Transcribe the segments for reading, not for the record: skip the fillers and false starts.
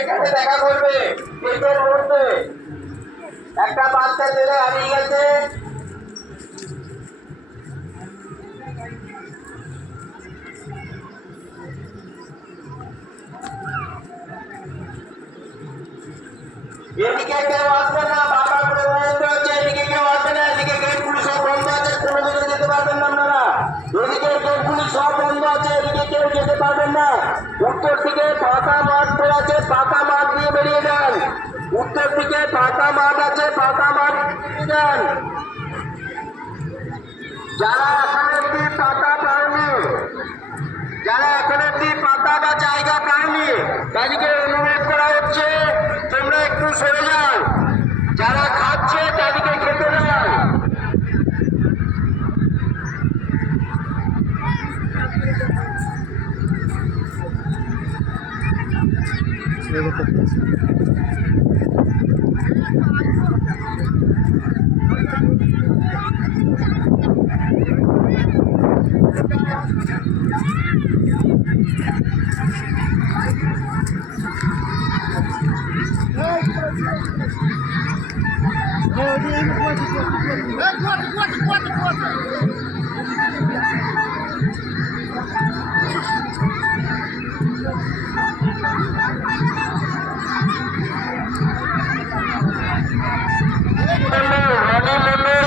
এখানে দেখা করবে। গেটের মধ্যে একটা বাচ্চা ছেলে হারিয়ে গেছে। এদিকে কেউ আসবে না, বাবা করে বন্ধ হচ্ছে। এদিকে কেউ আসবে না, এদিকে গেটগুলি সব বন্ধ আছে, কোনো দিকে যেতে পারবেন না আপনারা। এদিকে গেটগুলি সব বন্ধ আছে, এদিকে কেউ যেতে পারবেন না। উত্তর দিকে ফাঁকা মাঠ পড়ে আছে, ফাঁকা মাঠ দিয়ে বেরিয়ে যান। উত্তর দিকে ফাঁকা মাঠ আছে, ফাঁকা মাঠ বেরিয়ে যান। যারা এখন অব্দি পাতা পায়নি, যারা এখন অব্দি পাতা বা জায়গা পায়নি, তাদেরকে অনুরোধ করা হচ্ছে তোমরা একটু সরে যাও। যারা খাচ্ছে তাদেরকে খেতে দাও।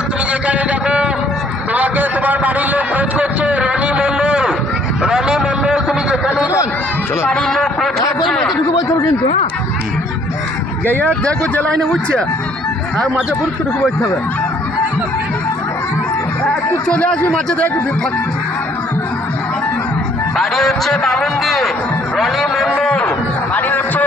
তুমি যেখানে যাবো তোমাকে তোমার বাড়ির লোক খোঁজ করছে। রনি মন্ডল তুমি যেখানে বাড়ির লোক খোঁজ করছে। ঢুকে বলতে হবে কিন্তু, হ্যাঁ গিয়ে দেখো যে লাইনে উঠছে আর মাঝে পুরুষ ঢুকে বলতে হবে। একটু চলে আসবি মাঝে দেখ। বাড়ি হচ্ছে বামুনদি, রনি মন্ডল বাড়ি হচ্ছে